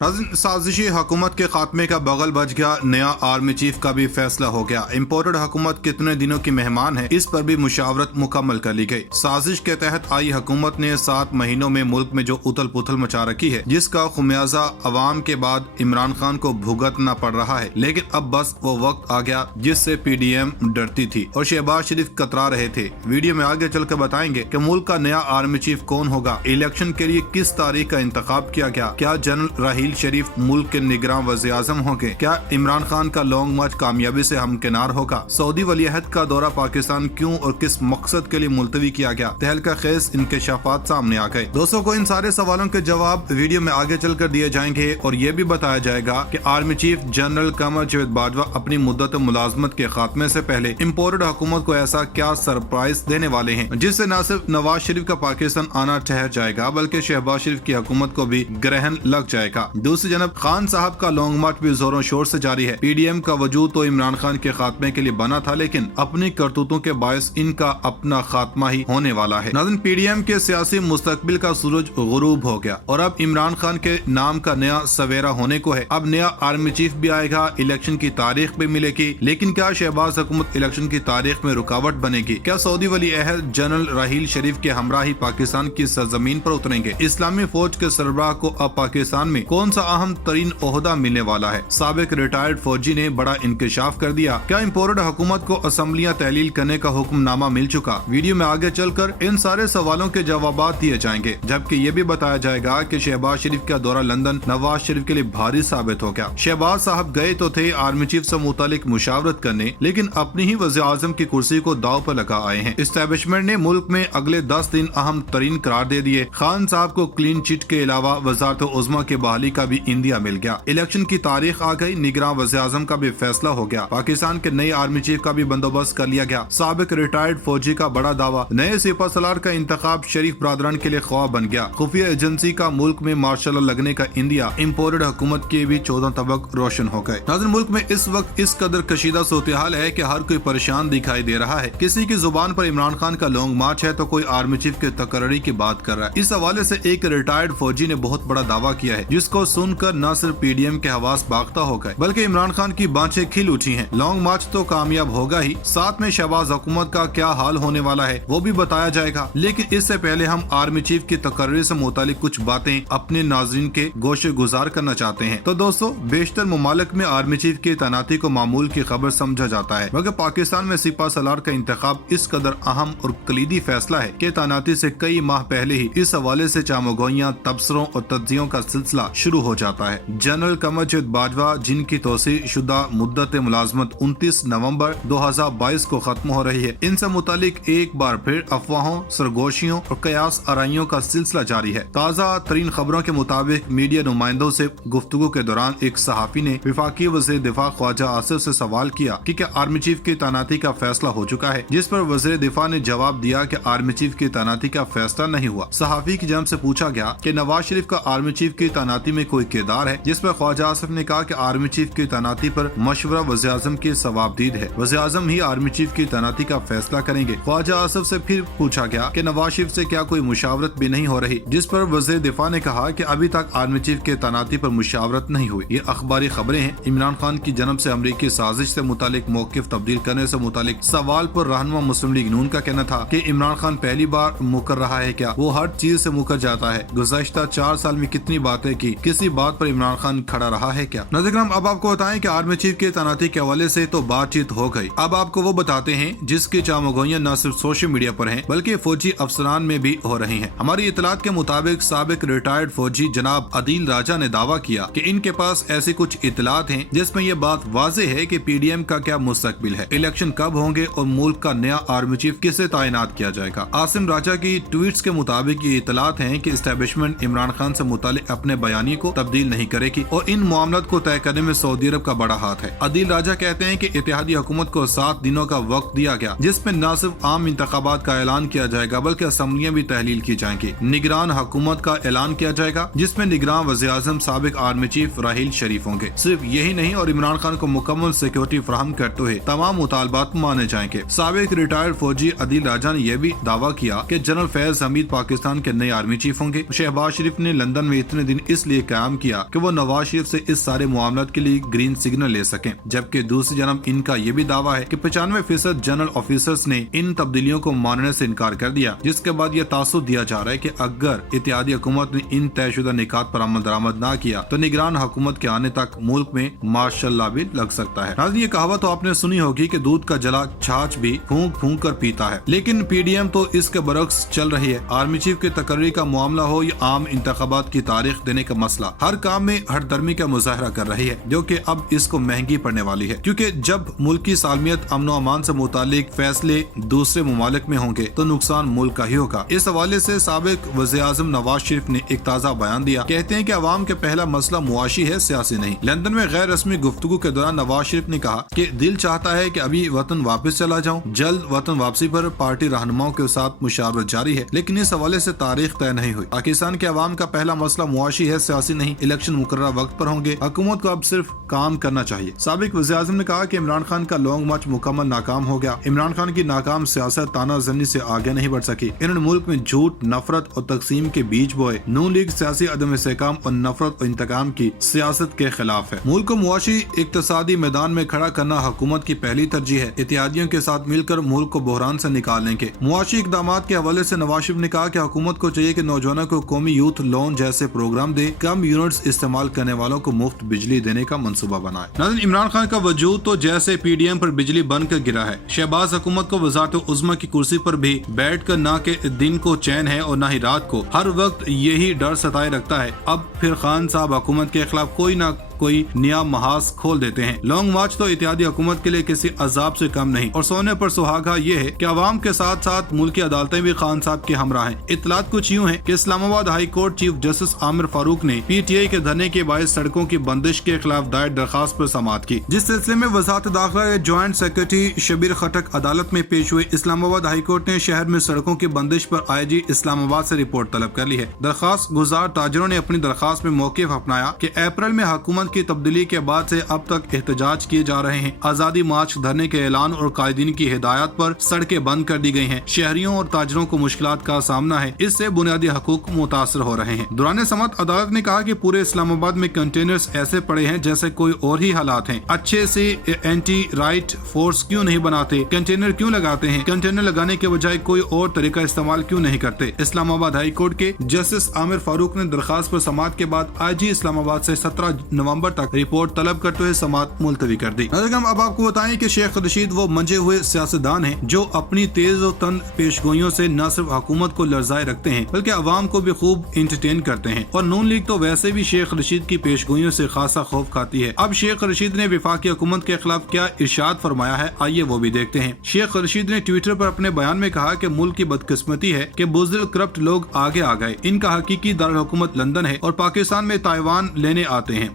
साजिशी हुकूमत के खात्मे का बगल बज गया, नया आर्मी चीफ का भी फैसला हो गया। इम्पोर्टेड हुकूमत कितने दिनों की मेहमान है, इस पर भी मुशावरत मुकम्मल कर ली गई। साजिश के तहत आई हुकूमत ने 7 महीनों में मुल्क में जो उथल पुथल मचा रखी है, जिसका खुमियाजा अवाम के बाद इमरान खान को भुगतना पड़ रहा है। लेकिन अब बस वो वक्त आ गया जिससे PDM डरती थी और शहबाज शरीफ कतरा रहे थे। वीडियो में आगे चलकर बताएंगे कि मुल्क का नया आर्मी चीफ कौन होगा, इलेक्शन के लिए किस तारीख का इंतखाब किया गया, क्या जनरल राहील शरीफ मुल्क के निगरान वज़ीर-ए-आज़म होंगे, क्या इमरान खान का लॉन्ग मार्च कामयाबी से हमकिनार होगा, सऊदी वलीअहद का दौरा पाकिस्तान क्यों और किस मकसद के लिए मुलतवी किया गया, तहलका खेज इंकशाफात सामने आ गए। दोस्तों को इन सारे सवालों के जवाब वीडियो में आगे चलकर दिए जाएंगे और ये भी बताया जाएगा कि army chief general Qamar Javed Bajwa अपनी मुद्दत मुलाजमत के खात्मे से पहले इम्पोर्टेड हुकूमत को ऐसा क्या सरप्राइज देने वाले हैं, जिससे न सिर्फ नवाज शरीफ का पाकिस्तान आना ठहर जाएगा बल्कि शहबाज शरीफ की हुकूमत को भी ग्रहण लग जाएगा। दूसरी जनब खान साहब का लॉन्ग मार्च भी जोरों शोर से जारी है। PDM का वजूद तो इमरान खान के खात्मे के लिए बना था, लेकिन अपनी करतूतों के बायस इनका अपना खात्मा ही होने वाला है। नाज़रीन, PDM के सियासी मुस्तकबिल का सूरज गुरूब हो गया और अब इमरान खान के नाम का नया सवेरा होने को है। अब नया आर्मी चीफ भी आएगा, इलेक्शन की तारीख भी मिलेगी। लेकिन क्या शहबाज हुकूमत इलेक्शन की तारीख में रुकावट बनेगी? क्या सऊदी वली-ए-अहद जनरल राहील शरीफ के हमरा ही पाकिस्तान की सरजमीन पर उतरेंगे? इस्लामी फौज के सरबराह को अब पाकिस्तान में कौन सा अहम तरीन ओहदा मिलने वाला है? साबिक रिटायर्ड फौजी ने बड़ा इंकशाफ कर दिया। क्या इम्पोर्टेड हुकूमत को असम्बलियां तहलील करने का हुक्मनामा मिल चुका? वीडियो में आगे चलकर इन सारे सवालों के जवाब दिए जाएंगे, जबकि ये भी बताया जाएगा कि शहबाज शरीफ का दौरा लंदन नवाज शरीफ के लिए भारी साबित हो गया। शहबाज साहब गए तो थे आर्मी चीफ से मुतालिक मुशावरत करने, लेकिन अपनी ही वज़ीर आज़म की कुर्सी को दाव पर लगा आए हैं। इस्टेब्लिशमेंट ने मुल्क में अगले 10 दिन अहम तरीन करार दे दिए। खान साहब को क्लीन चिट के अलावा वज़ारत उज़्मा की बहाली का भी इंदिया मिल गया। इलेक्शन की तारीख आ गई, निगरान वज़ीर-ए-आज़म का भी फैसला हो गया। पाकिस्तान के नए आर्मी चीफ का भी बंदोबस्त कर लिया गया। साबिक रिटायर्ड फौजी का बड़ा दावा, नए सिपह सलार का इंतखाब शरीफ बरादरान के लिए ख्वाब बन गया। खुफिया एजेंसी का मुल्क में मार्शल लगने का इंदिया, इम्पोर्टेड हुकूमत के भी 14 तबक रोशन हो गए। नाज़रीन, मुल्क में इस वक्त इस कदर कशीदा सूरत-ए-हाल है कि हर कोई परेशान दिखाई दे रहा है। किसी की जुबान पर इमरान खान का लॉन्ग मार्च है तो कोई आर्मी चीफ के तकर्री की बात कर रहा है। इस हवाले से एक रिटायर्ड फौजी ने बहुत बड़ा दावा किया है, जिसको सुनकर न सिर्फ PDM के हवास बाख्ता हो गए बल्कि इमरान खान की बाँछें खिल उठी हैं। लॉन्ग मार्च तो कामयाब होगा ही, साथ में शहबाज हुकूमत का क्या हाल होने वाला है वो भी बताया जाएगा। लेकिन इससे पहले हम आर्मी चीफ की तकर्री से मुतालिक कुछ बातें अपने नाज़रीन के गोशे गुजार करना चाहते हैं। तो दोस्तों, बेशतर ममालिक में आर्मी चीफ की तैनाती को मामूल की खबर समझा जाता है, मगर पाकिस्तान में सिपह सलार का इंतखाब इस कदर अहम और कलीदी फैसला है कि तैनाती से कई माह पहले ही इस हवाले से चामगोइयां, तबसरों और तज्जियों का सिलसिला शुरू हो जाता है। जनरल कमर जावेद बाजवा, जिनकी तोसी शुदा मुद्दत मुलाजमत 29 नवंबर 2022 को खत्म हो रही है, इनसे मुतालिक एक बार फिर अफवाहों, सरगोशियों और कयास आराइयों का सिलसिला जारी है। ताज़ा तरीन खबरों के मुताबिक मीडिया नुमाइंदों से गुफ्तगू के दौरान एक सहाफी ने वफाकी वज़ीर दिफा ख्वाजा आसिफ से सवाल किया कि क्या आर्मी चीफ की तैनाती का फैसला हो चुका है, जिस पर वज़ीर दिफा ने जवाब दिया कि आर्मी चीफ की तैनाती का फैसला नहीं हुआ। सहाफी की जानब से पूछा गया कि नवाज शरीफ का आर्मी चीफ की तैनाती में कोई किरदार है, जिस पर ख्वाजा आसिफ ने कहा कि आर्मी चीफ की तैनाती पर मशवरा वज़ीर आज़म की सवाबदीद है, वज़ीर आज़म ही आर्मी चीफ की तैनाती का फैसला करेंगे। ख्वाजा आसिफ से फिर पूछा गया कि नवाज शरीफ से क्या कोई मुशावरत भी नहीं हो रही, जिस पर वज़ीर दिफा ने कहा कि अभी तक आर्मी चीफ की तैनाती पर मुशावरत नहीं हुई। ये अखबारी खबरें हैं। इमरान खान की जन्म से अमरीकी साजिश से मुतालिक मौक़िफ़ तब्दील करने से मुतालिक सवाल पर रहनुमा मुस्लिम लीग नून का कहना था कि इमरान खान पहली बार मुकर रहा है क्या? वो हर चीज से मुकर जाता है। गुज़श्ता 4 साल में कितनी बातें की, किसी बात पर इमरान खान खड़ा रहा है क्या? नाज़रीन, अब आपको बताएं कि आर्मी चीफ की तैनाती के हवाले से तो बातचीत हो गई। अब आपको वो बताते हैं जिसकी चामगोइयां न सिर्फ सोशल मीडिया पर हैं बल्कि फौजी अफसरान में भी हो रही हैं। हमारी इतलात के मुताबिक साबिक रिटायर्ड फौजी जनाब आदिल राजा ने दावा किया कि इनके पास ऐसी कुछ इतलात हैं जिसमें यह बात वाज़ेह है कि PDM का क्या मुस्तकबिल है, इलेक्शन कब होंगे और मुल्क का नया आर्मी चीफ किसे तैनात किया जाएगा। आसिम राजा की ट्वीट्स के मुताबिक ये इतलात हैं कि इस्टेब्लिशमेंट इमरान खान से मुतालिक अपने बयानी को तब्दील नहीं करेगी और इन मामलों को तय करने में सऊदी अरब का बड़ा हाथ है। आदिल राजा कहते हैं कि इत्तेहादी हुकूमत को 7 दिनों का वक्त दिया गया, जिसमें न सिर्फ आम इंतखाबात का ऐलान किया जाएगा बल्कि असम्बलियां भी तहलील की जाएंगी। निगरान हुकूमत का ऐलान किया जाएगा, जिसमें निगरान वज़ीर-ए-आज़म साबिक आर्मी चीफ राहील शरीफ होंगे। सिर्फ यही नहीं और इमरान खान को मुकम्मल सिक्योरिटी फराहम करते हुए तमाम मुतालबात माने जाएंगे। साबिक रिटायर्ड फौजी आदिल राजा ने यह भी दावा किया कि जनरल फैज हमीद पाकिस्तान के नए आर्मी चीफ होंगे। शहबाज शरीफ ने लंदन में इतने दिन इसलिए कायम किया कि वो नवाज शरीफ से इस सारे मामलों के लिए ग्रीन सिग्नल ले सकें, जबकि दूसरी जानब इनका ये भी दावा है कि 95% जनरल ऑफिसर्स ने इन तब्दीलियों को मानने से इनकार कर दिया, जिसके बाद यह तासुर दिया जा रहा है कि अगर इत्तेहादी हुकूमत ने इन तयशुदा निकात पर अमल दरामद न किया तो निगरान हुकूमत के आने तक मुल्क में मार्शल लॉ भी लग सकता है। नाज़रीन, ये कहावत तो आपने सुनी होगी कि दूध का जला छाछ भी फूंक फूंक कर पीता है, लेकिन पीडीएम तो इसके बरक्स चल रही है। आर्मी चीफ के तकर्री का मामला हो या आम इंतखाबात की तारीख देने का मसला, हर काम में हरदर्मी का मुजाहरा कर रही है, जो कि अब इसको महंगी पड़ने वाली है, क्योंकि जब मुल्क की सालमियत अमन व अमान से मुतालिक फैसले दूसरे ममालिक में होंगे तो नुकसान मुल्क का ही होगा। इस हवाले से साबिक वज़ीर-ए-आज़म नवाज शरीफ ने एक ताज़ा बयान दिया। कहते हैं कि अवाम के पहला मसला मुआशी है, सियासी नहीं। लंदन में गैर रस्मी गुफ्तगू के दौरान नवाज शरीफ ने कहा कि दिल चाहता है कि अभी वतन वापस चला जाऊं। जल्द वतन वापसी पर पार्टी रहनुमाओं के साथ मुशावरत जारी है, लेकिन इस हवाले से तारीख तय नहीं हुई। पाकिस्तान के अवाम का पहला मसला मुआशी है, सियासी नहीं। इलेक्शन मुकर्रर वक्त पर होंगे, हुकूमत को अब सिर्फ काम करना चाहिए। साबिक वज़ीर-ए-आज़म ने कहा कि इमरान खान का लॉन्ग मार्च मुकम्मल नाकाम हो गया। इमरान खान की नाकाम सियासत तानाज़नी से आगे नहीं बढ़ सकी। इन्होंने मुल्क में झूठ, नफरत और तकसीम के बीज बोए। नून लीग सियासी अदम इस्तेहकाम और नफरत और इंतकाम की सियासत के खिलाफ है। मुल्क को मुआशी इक्तिसादी मैदान में खड़ा करना हुकूमत की पहली तरजीह है। इत्तेहादियों के साथ मिलकर मुल्क को बहरान से निकालने के मुआशी इक़दामात के हवाले से नवाज शरीफ ने कहा कि हुकूमत को चाहिए कि नौजवानों को कौमी यूथ लोन जैसे प्रोग्राम दे, कम यूनिट्स इस्तेमाल करने वालों को मुफ्त बिजली देने का मंसूबा बनाए। नाज़रीन, इमरान खान का वजूद तो जैसे पीडीएम पर बिजली बन कर गिरा है। शहबाज हुकूमत को वज़ारत उज़्मा की कुर्सी पर भी बैठ कर न के दिन को चैन है और न ही रात को, हर वक्त यही डर सताए रखता है। अब फिर खान साहब हुकूमत के खिलाफ कोई न कोई नया महाज खोल देते हैं। लॉन्ग मार्च तो इत्तेहादी हुकूमत के लिए किसी अजाब से कम नहीं। और सोने पर सुहागा ये है कि अवाम के साथ साथ मुल्क की अदालतें भी खान साहब के हमरा हैं। इत्तलात कुछ यूँ है कि Islamabad high court chief justice Aamir Farooq ने पीटीआई के धरने के बायस सड़कों की बंदिश के खिलाफ दायर दरखास्त पर समाअत की, जिस सिलसिले में वज़ारत दाखिला के ज्वाइंट सेक्रेटरी शबीर खटक अदालत में पेश हुए। इस्लामाबाद हाई कोर्ट ने शहर में सड़कों की बंदिश पर आईजी इस्लामाबाद से रिपोर्ट तलब कर ली है। दरखास्त गुजार ताजरों ने अपनी दरखास्त में मौक़िफ़ अपनाया कि अप्रैल में हुकूमत की तब्दीली के बाद से अब तक एहतजाज किए जा रहे हैं। आजादी मार्च, धरने के ऐलान और कायदीन की हिदायत पर सड़कें बंद कर दी गई हैं। शहरियों और ताजरों को मुश्किलात का सामना है, इससे बुनियादी हकूक मुतासर हो रहे हैं। दौरान समाअत अदालत ने कहा कि पूरे इस्लामाबाद में कंटेनर्स ऐसे पड़े हैं जैसे कोई और ही हालात हैं। अच्छे से एंटी राइट फोर्स क्यों नहीं बनाते? कंटेनर क्यों लगाते हैं? कंटेनर लगाने के बजाय कोई और तरीका इस्तेमाल क्यों नहीं करते? इस्लामाबाद हाई कोर्ट के जस्टिस आमिर फारूक ने दरखास्त पर समाअत के बाद आईजी इस्लामाबाद से 17 नवंबर तक रिपोर्ट तलब करते हुए समाअत मुलतवी कर दी। हम अब आपको बताएं कि शेख रशीद वो मंजे हुए सियासतदान हैं जो अपनी तेज और तंद पेशगोइयों से न सिर्फ हुकूमत को लर्जाए रखते हैं बल्कि अवाम को भी खूब इंटरटेन करते हैं। और नून लीग तो वैसे भी शेख रशीद की पेशगोइयों से खासा खौफ खाती है। अब शेख रशीद ने वफाकी हुकूमत के खिलाफ क्या इरशाद फरमाया है, आइए वो भी देखते हैं। शेख रशीद ने ट्विटर पर अपने बयान में कहा कि मुल्क की बदकिस्मती है कि बुज़दिल करप्ट लोग आगे आ गए। इनका हकीकी दारुल हुकूमत लंदन है और पाकिस्तान में ताइवान लेने आते हैं।